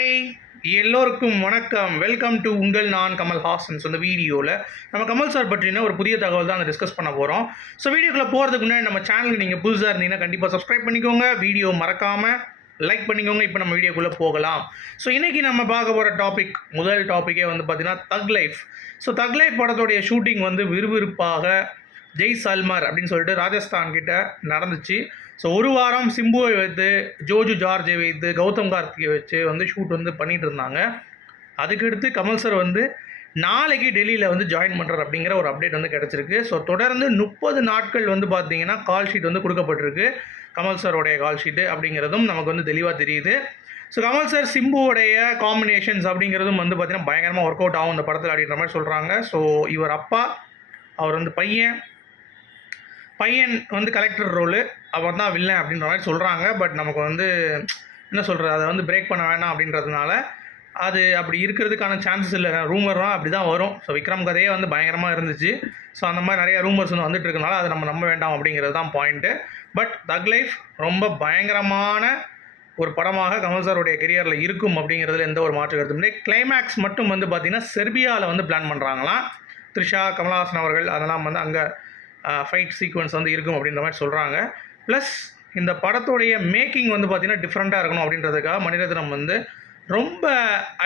Hi எல்லோருக்கும் வணக்கம். Welcome to உங்கள் நான் கமல் ஹாசன்ஸ் அந்த வீடியோவில் நம்ம கமல் சார் பற்றின ஒரு புதிய தகவல் தான் டிஸ்கஸ் பண்ண போகிறோம் ஸோ வீடியோக்குள்ளே போகிறதுக்கு முன்னாடி நம்ம சேனலுக்கு நீங்கள் புதுசாக இருந்தீங்கன்னா கண்டிப்பாக சப்ஸ்கிரைப் பண்ணிக்கோங்க. வீடியோ மறக்காமல் லைக் பண்ணிக்கோங்க. இப்போ நம்ம வீடியோக்குள்ளே போகலாம். ஸோ இன்றைக்கி நம்ம பார்க்க போகிற டாபிக் முதல் டாப்பிக்கே வந்து பார்த்திங்கன்னா thug life so thug life படத்துடைய ஷூட்டிங் வந்து விறுவிறுப்பாக ஜெய் சல்மார் அப்படின்னு சொல்லிட்டு ராஜஸ்தான் கிட்ட நடந்துச்சு. ஸோ ஒரு வாரம் சிம்புவை வைத்து ஜோஜு ஜார்ஜை வைத்து கௌதம் கார்த்திகை வச்சு வந்து ஷூட் வந்து பண்ணிகிட்டு இருந்தாங்க. அதுக்கடுத்து கமல் சார் வந்து நாளைக்கு டெல்லியில் வந்து ஜாயின் பண்ணுறார் அப்படிங்கிற ஒரு அப்டேட் வந்து கிடச்சிருக்கு. ஸோ தொடர்ந்து முப்பது நாட்கள் வந்து பார்த்தீங்கன்னா கால் ஷீட் வந்து கொடுக்கப்பட்டிருக்கு. கமல் சாரோடைய கால் ஷீட்டு அப்படிங்கிறதும் நமக்கு வந்து தெளிவாக தெரியுது. ஸோ கமல் சார் சிம்புவோடைய காம்பினேஷன்ஸ் அப்படிங்கிறதும் வந்து பார்த்தீங்கன்னா பயங்கரமாக ஒர்க் அவுட் ஆகும். இந்த படத்தில் அப்படின்ற மாதிரி சொல்கிறாங்க ஸோ இவர் அப்பா அவர் வந்து பையன் பையன் வந்து கலெக்டர் ரோலு அவன் தான் வில்லன் அப்படின்ற மாதிரி சொல்கிறாங்க பட் நமக்கு வந்து என்ன சொல்கிறது அதை வந்து பிரேக் பண்ண வேணாம் அப்படின்றதுனால அது அப்படி இருக்கிறதுக்கான சான்சஸ் இல்லை. ரூமர்லாம் அப்படி தான் வரும். ஸோ விக்ரம் கதையே வந்து பயங்கரமாக இருந்துச்சு. ஸோ அந்த மாதிரி நிறைய ரூமர்ஸ் வந்து வந்துட்டு இருக்கனால அதை நம்ம நம்ப வேண்டாம் அப்படிங்கிறது தான் பாயிண்ட்டு பட் தக் லைஃப் ரொம்ப பயங்கரமான ஒரு படமாக கமல் சாருடைய கெரியரில் இருக்கும் அப்படிங்கிறதுல எந்த ஒரு மாற்று கருத்தும் இல்லை. கிளைமேக்ஸ் மட்டும் வந்து பார்த்திங்கன்னா செர்பியாவில் வந்து பிளான் பண்ணுறாங்களாம் த்ரிஷா கமல்ஹாசன் அவர்கள் அதெல்லாம் வந்து அங்கே ஃபைட் சீக்வன்ஸ் வந்து இருக்கும் அப்படின்ற மாதிரி சொல்கிறாங்க ப்ளஸ் இந்த படத்துடைய மேக்கிங் வந்து பார்த்திங்கன்னா டிஃப்ரெண்ட்டாக இருக்கணும் அப்படின்றதுக்காக மணிரத்னம் வந்து ரொம்ப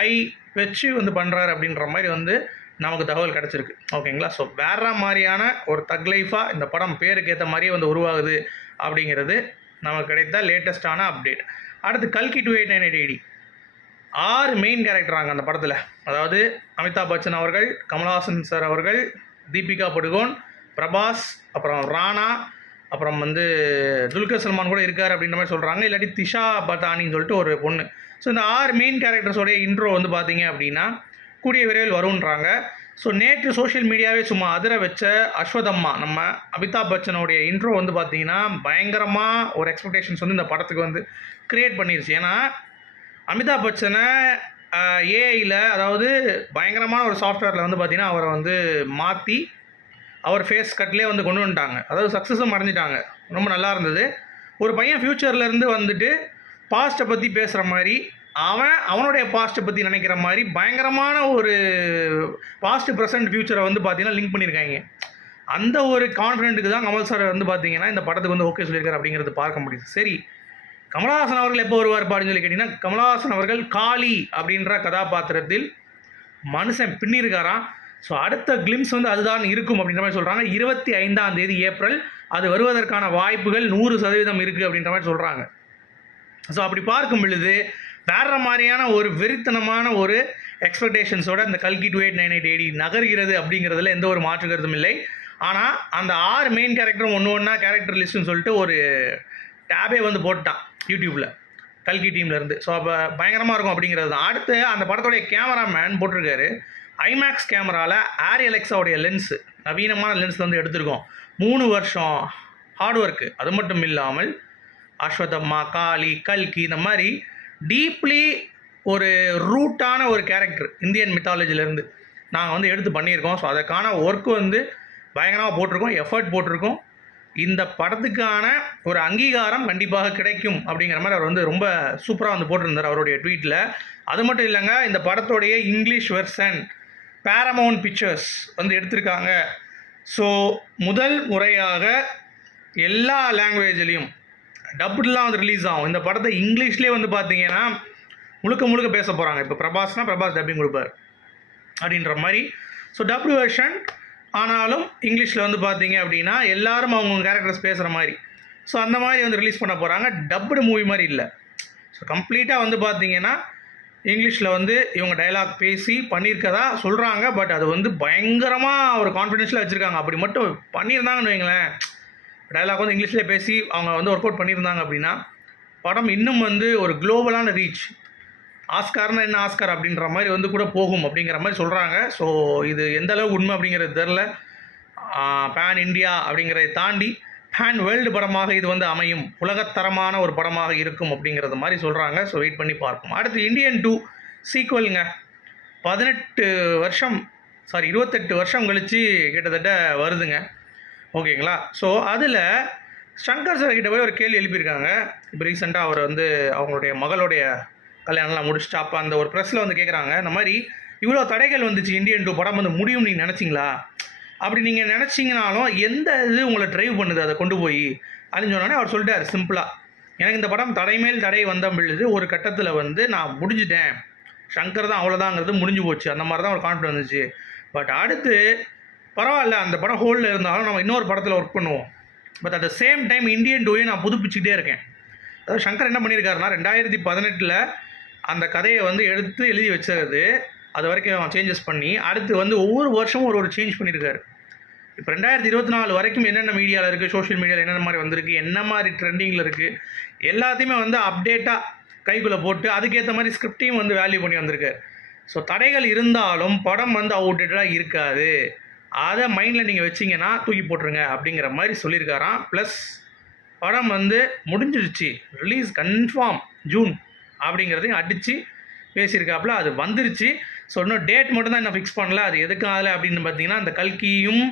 ஐ வச்சு வந்து பண்ணுறாரு அப்படின்ற மாதிரி வந்து நமக்கு தகவல் கிடச்சிருக்கு. ஓகேங்களா ஸோ வேற மாதிரியான ஒரு தக் லைஃபாக இந்த படம் பேருக்கு ஏற்ற மாதிரியே வந்து உருவாகுது அப்படிங்கிறது நமக்கு கிடைத்த லேட்டஸ்ட்டான அப்டேட் அடுத்து கல்கி two eight nine eight AD ஆறு மெயின் கேரக்டராங்க அந்த படத்தில். அதாவது அமிதாப் பச்சன் அவர்கள் கமல்ஹாசன் சார் அவர்கள் தீபிகா படுகோன் பிரபாஸ் அப்புறம் ராணா அப்புறம் வந்து துல்கர் சல்மான் கூட இருக்கார் அப்படின்ற மாதிரி சொல்கிறாங்க இல்லாட்டி திஷா பத்தானின்னு சொல்லிட்டு ஒரு பொண்ணு. ஸோ இந்த ஆறு மெயின் கேரக்டர்ஸோடைய இன்ட்ரோ வந்து பார்த்தீங்க அப்படின்னா கூடிய விரைவில் வரும்ன்றாங்க. ஸோ நேற்று சோஷியல் மீடியாவே சும்மா அதிர வச்ச அஸ்வதம்மா நம்ம அமிதாப் பச்சனுடைய இன்ட்ரோ வந்து பார்த்தீங்கன்னா பயங்கரமாக ஒரு எக்ஸ்பெக்டேஷன்ஸ் வந்து இந்த படத்துக்கு வந்து க்ரியேட் பண்ணிருச்சு. ஏன்னா அமிதாப் பச்சனை ஏஐயில் அதாவது பயங்கரமான ஒரு சாஃப்ட்வேரில் வந்து பார்த்திங்கன்னா அவரை வந்து மாற்றி அவர் ஃபேஸ் கட்லேயே வந்து கொண்டு வந்துட்டாங்க. அதாவது சக்ஸஸும் மறைஞ்சிட்டாங்க ரொம்ப நல்லா இருந்தது. ஒரு பையன் ஃப்யூச்சர்லேருந்து வந்துட்டு பாஸ்ட்டை பற்றி பேசுகிற மாதிரி அவன் அவனுடைய பாஸ்ட்டை பற்றி நினைக்கிற மாதிரி பயங்கரமான ஒரு பாஸ்ட் ப்ரெசன்ட் ஃப்யூச்சரை வந்து பார்த்தீங்கன்னா லிங்க் பண்ணியிருக்காங்க அந்த ஒரு கான்ஃபிடென்ட்டுக்கு தான் கமல் சார் வந்து பார்த்தீங்கன்னா இந்த படத்துக்கு வந்து ஓகே சொல்லியிருக்காரு அப்படிங்கிறது பார்க்க முடியுது. சரி கமலஹாசன் அவர்கள் எப்போ வருவார் அப்படின்னு சொல்லி கேட்டிங்கன்னா கமலஹாசன் அவர்கள் காளி அப்படின்ற கதாபாத்திரத்தில் மனுஷன் பின்னிருக்காரான் ஸோ அடுத்த கிளிம்ஸ் வந்து அதுதான் இருக்கும் அப்படின்ற மாதிரி சொல்கிறாங்க இருபத்தி ஐந்தாம் தேதி ஏப்ரல் அது வருவதற்கான வாய்ப்புகள் நூறு சதவீதம் இருக்குது அப்படின்ற மாதிரி சொல்கிறாங்க ஸோ அப்படி பார்க்கும் பொழுது வேற மாதிரியான ஒரு வெறித்தனமான ஒரு எக்ஸ்பெக்டேஷன்ஸோட இந்த கல்கி two eight nine eight eighty நகர்கிறது அப்படிங்கிறதுல எந்த ஒரு மாற்று கருத்தும் இல்லை. ஆனால் அந்த ஆறு மெயின் கேரக்டரும் ஒன்று ஒன்றா கேரக்டர் லிஸ்ட்டுன்னு சொல்லிட்டு ஒரு டேபே வந்து போட்டான் யூடியூப்பில் கல்கி டீம்லேருந்து ஸோ அப்போ பயங்கரமாக இருக்கும் அப்படிங்கிறது தான். அடுத்து அந்த படத்துடைய கேமராமேன் போட்டிருக்காரு. ஐமேக்ஸ் கேமராவில் ஏர் எலெக்ஸாவுடைய லென்ஸு நவீனமான லென்ஸ் வந்து எடுத்திருக்கோம். மூணு வருஷம் ஹார்ட் ஒர்க்கு அது மட்டும் இல்லாமல் அஸ்வதம்மா காளி கல்கி இந்த மாதிரி டீப்லி ஒரு ரூட்டான ஒரு கேரக்டர் இந்தியன் மித்தாலஜிலேருந்து நாங்கள் வந்து எடுத்து பண்ணியிருக்கோம். ஸோ அதற்கான ஒர்க்கு வந்து பயங்கரமாக போட்டிருக்கோம் எஃபர்ட் போட்டிருக்கோம். இந்த படத்துக்கான ஒரு அங்கீகாரம் கண்டிப்பாக கிடைக்கும் அப்படிங்கிற மாதிரி அவர் வந்து ரொம்ப சூப்பராக வந்து போட்டிருந்தார் அவருடைய ட்வீட்டில் அது மட்டும் இல்லைங்க இந்த படத்துடைய இங்கிலீஷ் வெர்சன் பேரமவுண்ட் பிக்சர்ஸ் வந்து எடுத்திருக்காங்க. ஸோ முதல் முறையாக எல்லா லாங்குவேஜ்லேயும் டப்புலாம் வந்து ரிலீஸ் ஆகும். இந்த படத்தை இங்கிலீஷ்லேயே வந்து பார்த்தீங்கன்னா முழுக்க முழுக்க பேச போகிறாங்க இப்போ பிரபாஸ்னால் பிரபாஸ் டப்பிங் கொடுப்பார். அப்படின்ற மாதிரி. ஸோ டபுள் வெர்ஷன் ஆனாலும் இங்கிலீஷில் வந்து பார்த்தீங்க அப்படின்னா எல்லாரும் அவங்க கேரக்டர்ஸ் பேசுகிற மாதிரி. ஸோ அந்த மாதிரி வந்து ரிலீஸ் பண்ண போகிறாங்க டப்புடு மூவி மாதிரி இல்லை. ஸோ கம்ப்ளீட்டாக வந்து பார்த்தீங்கன்னா இங்கிலீஷில் வந்து இவங்க டைலாக் பேசி பண்ணியிருக்கதா சொல்கிறாங்க பட் அது வந்து பயங்கரமாக ஒரு கான்ஃபிடென்ஷில் வச்சுருக்காங்க. அப்படி மட்டும் பண்ணியிருந்தாங்கன்னு வைங்களேன். டைலாக் வந்து இங்கிலீஷில் பேசி அவங்க வந்து ஒர்க் அவுட் பண்ணியிருந்தாங்க அப்படின்னா படம் இன்னும் வந்து ஒரு குளோபலான ரீச் ஆஸ்கார்னா என்ன ஆஸ்கார் அப்படின்ற மாதிரி வந்து கூட போகும் அப்படிங்கிற மாதிரி சொல்கிறாங்க ஸோ இது எந்த அளவுக்கு உண்மை அப்படிங்கிறது தெரில பேன் இந்தியா அப்படிங்கிறத தாண்டி ஹேண்ட் வேர்ல்டு படமாக இது வந்து அமையும். உலகத்தரமான ஒரு படமாக இருக்கும் அப்படிங்கிறது மாதிரி சொல்கிறாங்க ஸோ வெயிட் பண்ணி பார்ப்போம். அடுத்து இந்தியன் டூ சீக்வலுங்க பதினெட்டு வருஷம் சாரி இருபத்தெட்டு வருஷம் கழித்து கிட்டத்தட்ட வருதுங்க. ஓகேங்களா? ஸோ அதில் சங்கர் சார் கிட்ட போய் ஒரு கேள்வி எழுப்பியிருக்காங்க. இப்போ ரீசெண்டாக அவர் வந்து அவங்களுடைய மகளுடைய கல்யாணம்லாம் முடிச்சுட்டு அப்போ அந்த ஒரு ப்ரெஸ்ஸில் வந்து கேட்குறாங்க இந்த மாதிரி இவ்வளோ தடைகள் வந்துச்சு இந்தியன் டூ படம் வந்து முடியும்னு நீங்கள் நினச்சிங்களா? அப்படி நீங்கள் நினச்சிங்கனாலும் எந்த இது உங்களை ட்ரைவ் பண்ணுது? அதை கொண்டு போய் அப்படின்னு சொன்னோடனே அவர் சொல்லிட்டார் சிம்பிளாக எனக்கு இந்த படம் தடைமேல் தடை வந்த பொழுது ஒரு கட்டத்தில் வந்து நான் முடிஞ்சிட்டேன். சங்கர் தான் அவ்வளோதாங்கிறது முடிஞ்சு போச்சு. அந்த மாதிரி தான் ஒரு கான்ஃபிடன்ஸ் வந்துச்சு. பட் அடுத்து பரவாயில்ல அந்த படம் ஹோல்டில் இருந்தாலும் நம்ம இன்னொரு படத்தில் ஒர்க் பண்ணுவோம். But at the same time Indian டூவையும் நான் புதுப்பிச்சுக்கிட்டே இருக்கேன். அதாவது சங்கர் என்ன பண்ணியிருக்காருன்னா ரெண்டாயிரத்தி பதினெட்டில் அந்த கதையை வந்து எடுத்து எழுதி வச்சது அது வரைக்கும் சேஞ்சஸ் பண்ணி அடுத்து வந்து ஒவ்வொரு வருஷமும் ஒரு ஒரு சேஞ்ச் பண்ணியிருக்காரு. இப்போ ரெண்டாயிரத்தி இருபத்தி நாலு வரைக்கும் என்னென்ன மீடியாவில் இருக்குது சோஷியல் மீடியாவில் என்னென்ன மாதிரி வந்திருக்கு என்ன மாதிரி ட்ரெண்டிங்கில் இருக்குது எல்லாத்தையுமே வந்து அப்டேட்டாக கைக்குள்ளே போட்டு அதுக்கேற்ற மாதிரி ஸ்கிரிப்டையும் வந்து வேல்யூ பண்ணி வந்திருக்காரு. ஸோ தடைகள் இருந்தாலும் படம் வந்து அவுடேட்டடாக இருக்காது. அதை மைண்டில் நீங்கள் வச்சிங்கன்னா தூக்கி போட்டுருங்க அப்படிங்கிற மாதிரி சொல்லியிருக்காராம். ப்ளஸ் படம் வந்து முடிஞ்சிருச்சு. ரிலீஸ் கன்ஃபார்ம் ஜூன் அப்படிங்கிறதையும் அடித்து பேசியிருக்காப்புல அது வந்துருச்சு. ஸோ இன்னும் டேட் மட்டும் தான் இன்னும் ஃபிக்ஸ் பண்ணல. அது எதுக்காகல அப்படின்னு பார்த்தீங்கன்னா அந்த கல்கியும்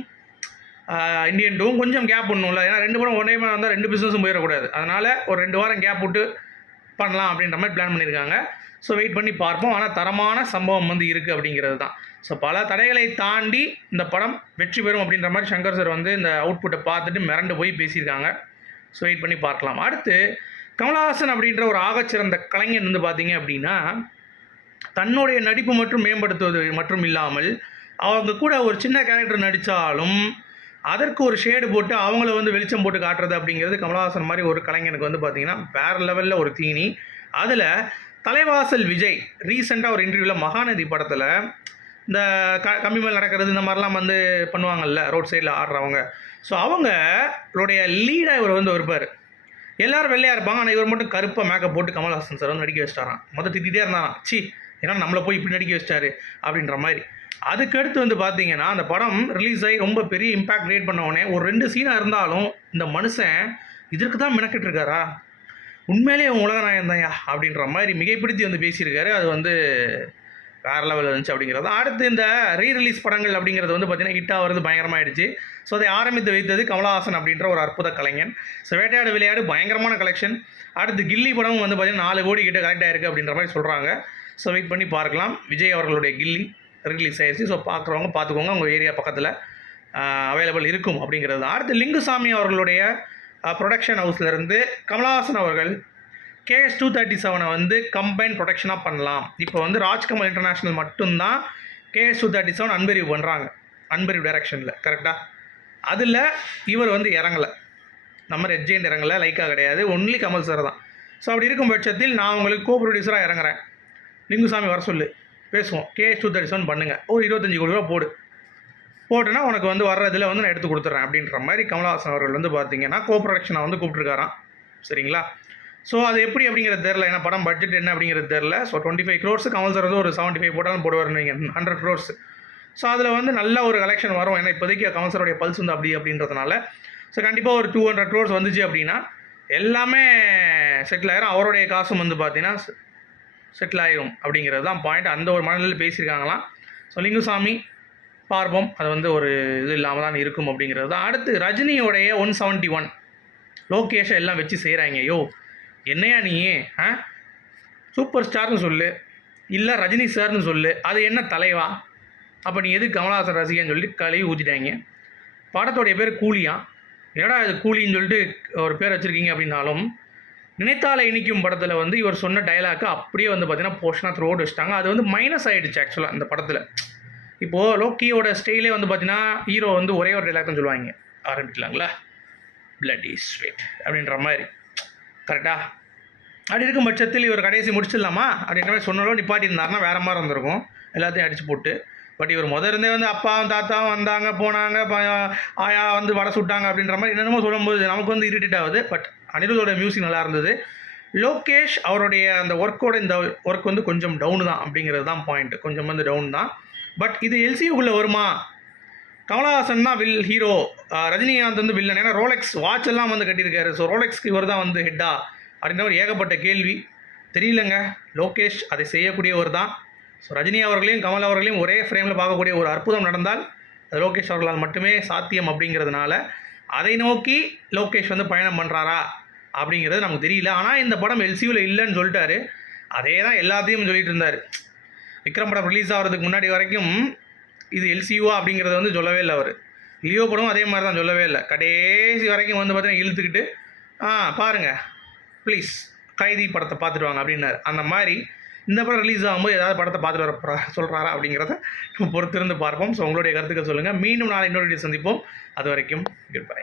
இந்தியன் டூவும் கொஞ்சம் கேப் பண்ணணும்ல ஏன்னா ரெண்டு படம் ஒரே மாதிரி வந்தால் ரெண்டு பிஸ்னஸும் போயிடக்கூடாது. அதனால் ஒரு ரெண்டு வாரம் கேப் விட்டு பண்ணலாம் அப்படின்ற மாதிரி பிளான் பண்ணியிருக்காங்க. ஸோ வெயிட் பண்ணி பார்ப்போம். ஆனால் தரமான சம்பவம் வந்து இருக்குது அப்படிங்கிறது தான். ஸோ பல தடைகளை தாண்டி இந்த படம் வெற்றி பெறும் அப்படின்ற மாதிரி சங்கர் சார் வந்து இந்த அவுட்புட்டை பார்த்துட்டு மிரண்டு போய் பேசியிருக்காங்க. ஸோ வெயிட் பண்ணி பார்க்கலாம். அடுத்து கமலஹாசன் அப்படின்ற ஒரு ஆகச்சிறந்த கலைஞன் வந்து பார்த்தீங்க அப்படின்னா தன்னுடைய நடிப்பு மற்றும் மேம்படுத்துவது மற்றும் இல்லாமல் அவங்க கூட ஒரு சின்ன கேரக்டர் நடித்தாலும் அதற்கு ஒரு ஷேடு போட்டு அவங்கள வந்து வெளிச்சம் போட்டு காட்டுறது அப்படிங்கிறது கமலஹாசன் மாதிரி ஒரு கலைஞனுக்கு வந்து பார்த்தீங்கன்னா வேறு லெவலில் ஒரு தீனி. அதில் தலைவாசல் விஜய் ரீசெண்டாக ஒரு இன்டர்வியூவில் மகாநதி படத்தில் இந்த க கம்மி மேல் நடக்கிறது இந்த மாதிரிலாம் வந்து பண்ணுவாங்கல்ல ரோட் சைடில் ஆடுறவங்க. ஸோ அவங்களுடைய லீடாக இவர் வந்து இருப்பார். எல்லோரும் வெள்ளையாக இருப்பாங்க ஆனால் இவர் மட்டும் கருப்பாக மேக்கப் போட்டு கமல்ஹாசன் சார் வந்து நடிக்க வச்சிட்டாரான் மொத்தம் திட்டிகிட்டே இருந்தாராம். சி ஏன்னா நம்மளை போய் இப்படி நடிக்க வச்சிட்டாரு அப்படின்ற மாதிரி. அதுக்கடுத்து வந்து பார்த்தீங்கன்னா அந்த படம் ரிலீஸ் ஆகி ரொம்ப பெரிய இம்பாக்ட் கிரியேட் பண்ண உடனே ஒரு ரெண்டு சீனாக இருந்தாலும் இந்த மனுஷன் இதற்கு தான் மெனக்கிட்டு இருக்காரா? உண்மையிலேயே அவன் உலகநாயகம் தான்யா அப்படின்ற மாதிரி மிகைப்படுத்தி வந்து பேசியிருக்காரு. அது வந்து வேறு லெவலில் இருந்துச்சு அப்படிங்கிறது. அடுத்து இந்த ரீ ரிலீஸ் படங்கள் அப்படிங்கிறது வந்து பார்த்தீங்கன்னா ஹிட்டாக வருது பயங்கரமாயிடுச்சு. ஸோ அதை ஆரம்பித்து வைத்தது கமலஹாசன் அப்படின்ற ஒரு அற்புத கலைஞன். ஸோ வேட்டையாடு விளையாடு பயங்கரமான கலெக்ஷன் அடுத்து கில்லி படமும் வந்து பார்த்தீங்கன்னா நாலு கோடி கிட்ட கலெக்ட் ஆயிருக்கு அப்படின்ற மாதிரி சொல்கிறாங்க ஸோ வெயிட் பண்ணி பார்க்கலாம். விஜய் அவர்களுடைய கில்லி ரிலீஸ் ஆயிடுச்சு. ஸோ பார்க்குறவங்க பார்த்துக்கோங்க உங்கள் ஏரியா பக்கத்தில் அவைலபிள் இருக்கும் அப்படிங்கிறது அடுத்து லிங்குசாமி அவர்களுடைய ப்ரொடக்ஷன் ஹவுஸ்லேருந்து கமலஹாசன் அவர்கள் கேஎஸ் டூ தேர்ட்டி செவனை வந்து கம்பைன் ப்ரொடக்ஷனாக பண்ணலாம். இப்போ வந்து ராஜ்கமல் இன்டர்நேஷ்னல் மட்டும்தான் KS two thirty seven Anbariv பண்ணுறாங்க அன்பரிவ் டைரக்ஷனில் கரெக்டாக அதில் இவர் வந்து இறங்கலை. நம்ம ரெட்ஜெயின் இறங்கலை லைக்காக கிடையாது. ஒன்லி கமல் சார் தான். ஸோ அப்படி இருக்கும் பட்சத்தில் நான் உங்களுக்கு கோ ப்ரொடியூசராக இறங்குறேன். லிங்குசாமி வர சொல்லு. பேசுவோம். கேஎஸ் டூ தேர்ட்டி செவன் பண்ணுங்கள் ஒரு இருபத்தஞ்சி கோடி ரூபா போடு. போட்டுனா உனக்கு வந்து வர்ற இதில் வந்து நான் எடுத்து கொடுத்துட்றேன் அப்படின்ற மாதிரி கமலஹாசன் அவர்கள் வந்து பார்த்தீங்கன்னா கோ ப்ரொடக்ஷனை வந்து கூப்பிட்ருக்காராம் சரிங்களா? ஸோ அது எப்படி அப்படிங்கிறது தெரில ஏன்னா படம் பட்ஜெட் என்ன அப்படிங்கிறது தெரில so twenty five crores Kamal sir வந்து ஒரு செவன்ட்டி ஃபைவ் போட்டாலும் போடுவார் நீங்கள் ஹண்ட்ரட் க்ரோர்ஸ் ஸோ அதில் வந்து நல்ல ஒரு கலெக்ஷன் வரும். ஏன்னா இப்போதைக்கு கமல் சாருடைய பல்ஸ் வந்து அப்படி அப்படின்றதுனால. ஸோ கண்டிப்பாக ஒரு டூ ஹண்ட்ரட் க்ரோர்ஸ் வந்துச்சு அப்படின்னா எல்லாமே செட்டில் ஆயிரும். அவருடைய காசும் வந்து பார்த்தீங்கன்னா செட்டில் ஆயிரும் அப்படிங்கிறது தான் பாயிண்ட் அந்த ஒரு மனநிலையில் பேசியிருக்காங்களாம். ஸோ லிங்குசாமி பார்ப்போம். அது வந்து ஒரு இது இல்லாமல் தான் இருக்கும் அப்படிங்கிறது தான். அடுத்து ரஜினியோடைய ஒன் செவன்ட்டி ஒன் லோகேஷை எல்லாம் வச்சு செய்கிறாங்க யோ என்னையா நீ? ஆ? சூப்பர் ஸ்டார்னு சொல்லு. இல்லை ரஜினி சார்னு சொல்லு. அது என்ன தலைவா? அப்போ நீ எது கமலஹாசன் ரசிகன்னு சொல்லிட்டு கழுவி ஊற்றிட்டாங்க படத்தோடைய பேர் கூலியா? என்னடா இது கூலின்னு சொல்லிட்டு ஒரு பேர் வச்சுருக்கீங்க அப்படின்னாலும் நினைத்தால இனிக்கும் படத்தில் வந்து இவர் சொன்ன டைலாக்கு அப்படியே வந்து பார்த்தீங்கன்னா போர்ஷனாக த்ரோட் வச்சுட்டாங்க. அது வந்து மைனஸ் ஆகிடுச்சு ஆக்சுவலாக அந்த படத்தில். இப்போது லோக்கியோட ஸ்டைலே வந்து பார்த்தீங்கன்னா ஹீரோ வந்து ஒரே ஒரு டைலாக் தான் சொல்லுவாங்க. ஆரம்பிக்கலாங்களா? பிளட் இஸ் ஸ்வீட் அப்படின்ற மாதிரி. கரெக்டா அப்படி இருக்கும் பட்சத்தில் இவர் கடைசி முடிச்சிடலாமா? அப்படின்ற மாதிரி சொன்னாலும் நிப்பாட்டியிருந்தாருன்னா வேறு மாதிரி இருந்திருக்கும். எல்லாத்தையும் அடித்து போட்டு. பட் இவர் முதல்ல இருந்தே வந்து அப்பாவும் தாத்தாவும் வந்தாங்க போனாங்க ஆயா வந்து வடை சுட்டாங்க அப்படின்ற மாதிரி என்னென்னமோ சொல்லும்போது நமக்கு வந்து இரிட்டேட் ஆகுது. பட் அனிருதோட மியூசிக் நல்லா இருந்தது. லோகேஷ் அவருடைய அந்த ஒர்க்கோட இந்த ஒர்க் வந்து கொஞ்சம் டவுன் தான் அப்படிங்கிறது தான் பாயிண்ட் கொஞ்சம் வந்து டவுன் தான். பட் இது எல்சியுக்குள்ளே வருமா? கமலஹாசன் தான் வில் ஹீரோ ரஜினிகாந்த் வந்து வில்லன் ஏன்னா ரோலெக்ஸ் வாட்ச் எல்லாம் வந்து கட்டியிருக்காரு. ஸோ ரோலெக்ஸ்க்கு இவர் தான் வந்து ஹெட்டா அப்படின்ற ஒரு ஏகப்பட்ட கேள்வி. தெரியலங்க. லோகேஷ் அதை செய்யக்கூடியவர் தான் ஸோ ரஜினி அவர்களையும் கமல் அவர்களையும் ஒரே ஃப்ரேமில் பார்க்கக்கூடிய ஒரு அற்புதம் நடந்தால் அது லோகேஷ் அவர்களால் மட்டுமே சாத்தியம் அப்படிங்கிறதுனால அதை நோக்கி லோகேஷ் வந்து பயணம் பண்ணுறாரா அப்படிங்கிறது நமக்கு தெரியல. ஆனால் இந்த படம் எல்சியூவில் இல்லைன்னு சொல்லிட்டாரு. அதே தான் எல்லாத்தையும் சொல்லிட்டு இருந்தார். விக்ரம் படம் ரிலீஸ் ஆகிறதுக்கு முன்னாடி வரைக்கும் இது எல்சியூவா அப்படிங்கிறத வந்து சொல்லவே இல்லை அவர். லியோ படமும் அதே மாதிரி தான் சொல்லவே இல்லை. கடைசி வரைக்கும் வந்து பார்த்தீங்கன்னா இழுத்துக்கிட்டு ஆ பாருங்கள் ப்ளீஸ் கைதி படத்தை பார்த்துட்டு வாங்க அப்படின்னாரு. அந்த மாதிரி இந்த படம் ரிலீஸ் ஆகும்போது ஏதாவது படத்தை பார்த்துட்டு வர சொல்கிறாரா அப்படிங்கிறத நம்ம பொறுத்திருந்து பார்ப்போம். ஸோ உங்களுடைய கருத்துக்கள் சொல்லுங்கள் மீண்டும் நாளை இன்னொரு video சந்திப்போம். அது வரைக்கும் குட் பை